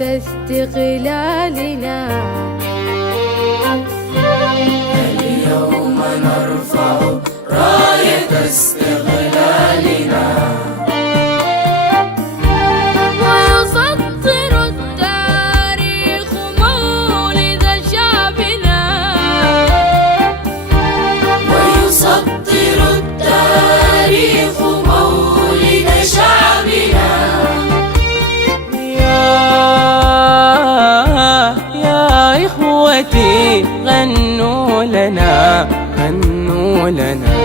استقلالنا. اليوم نرفع راية استقلالنا، ويسطر التاريخ مولد شعبنا، ويسطر التاريخ مولد شعبنا. يا إخوتي غنوا لنا، غنوا لنا.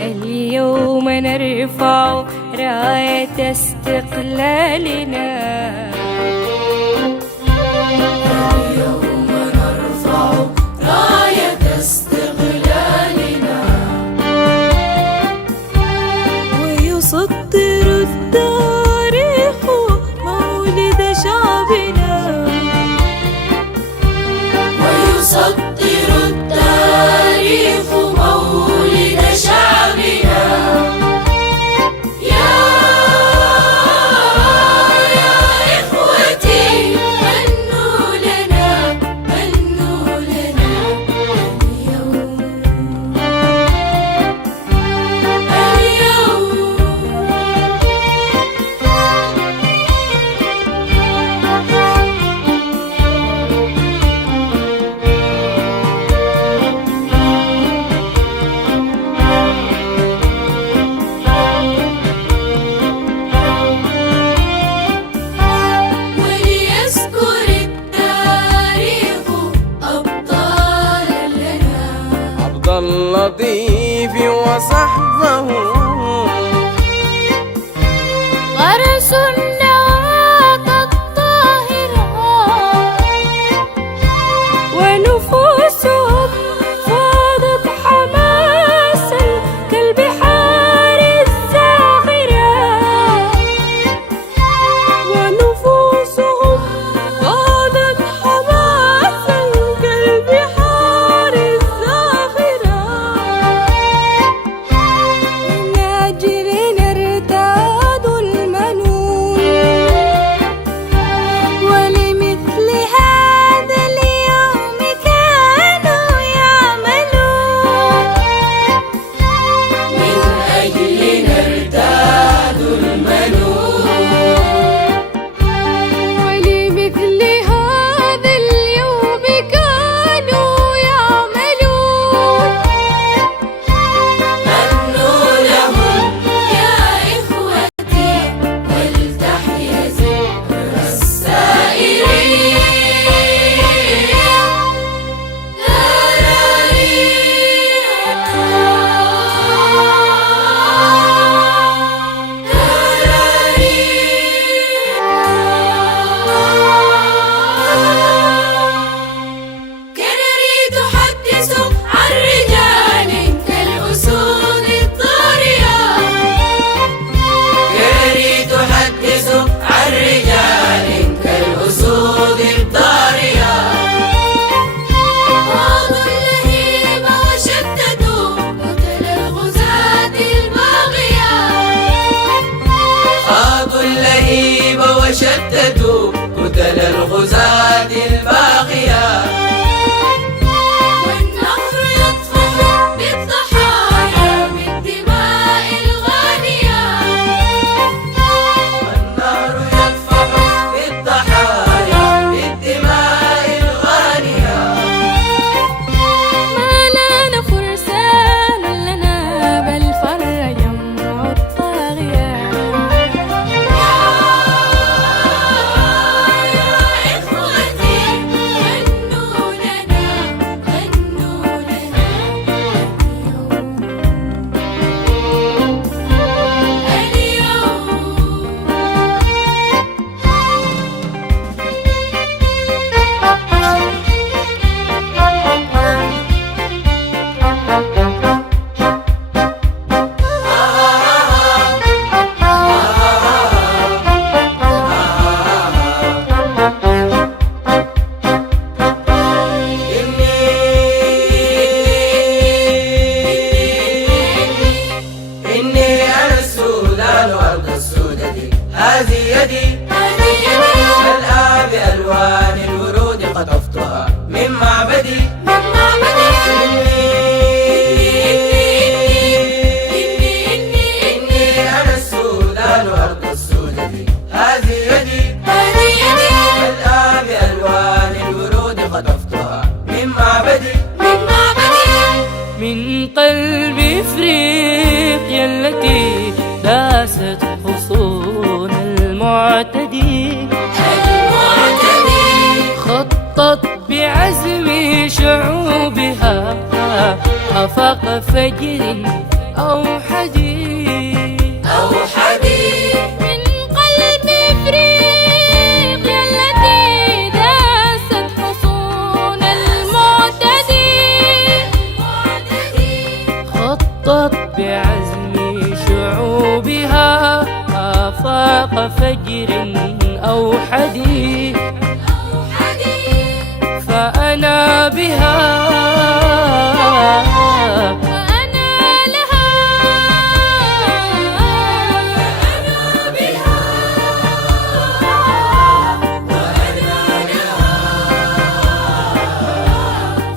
اليوم نرفع راية استقلالنا، اليوم نرفع راية استقلالنا، ويسطر التاريخ مولد شعبنا، ويسطر التاريخ مولد شعبنا. يا إخوتي غنوا لنا، غنوا لنا. اليوم وليذكر التاريخ أبطالا لنا، عبد اللطيف وصحبه غرس النواة الطاهرة، ونفوسهم فاضت حماسا كالبحار الزاخرة، ونفوسهم فاضت حماسا كالبحار الزاخرة، من أجلنا ارتاد المنون، ولمثل هذا اليوم كانوا يعملون، من أجلنا ارتاد المنون، ولمثل هذا اليوم كانوا يعملون. غنوا لهم يا إخوتي، ولتحيا ذكرى السائرين. كان يريد يحدث عن رجال كالأسود الطارية، كان يريد يحدث عن رجال كالأسود الطارية، خاضوا اللهيب وشتتوا قتل الغزاة الباغية، خاضوا اللهيب وشتتوا قتل الغزاة الباغية. والنهر يطفح بالضحايا بالدماء الغالية، والنهر يطفح بالضحايا بالدماء الغالية. ما لنا فرسان شعوبها آفاق فجر أو حديد من قلب إفريقيا التي داست حصون المعتدين خطت بعزم شعوبها آفاق فجر أو حديد فأنا بها وأنا لها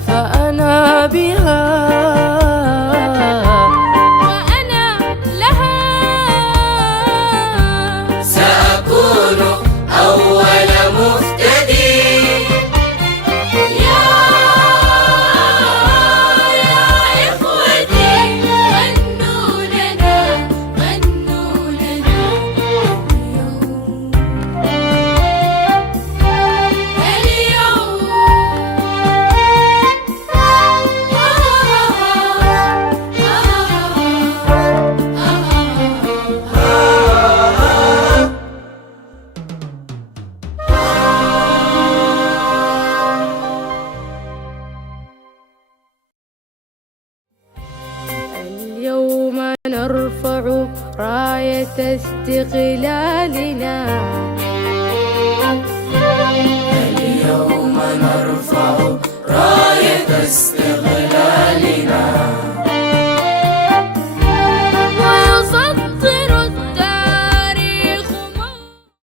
فأنا بها وأنا لها سأكون أول مفتدي يا إخوتي غنوا لنا اليوم نرفع راية استقلالنا اليوم نرفع راية استقلالنا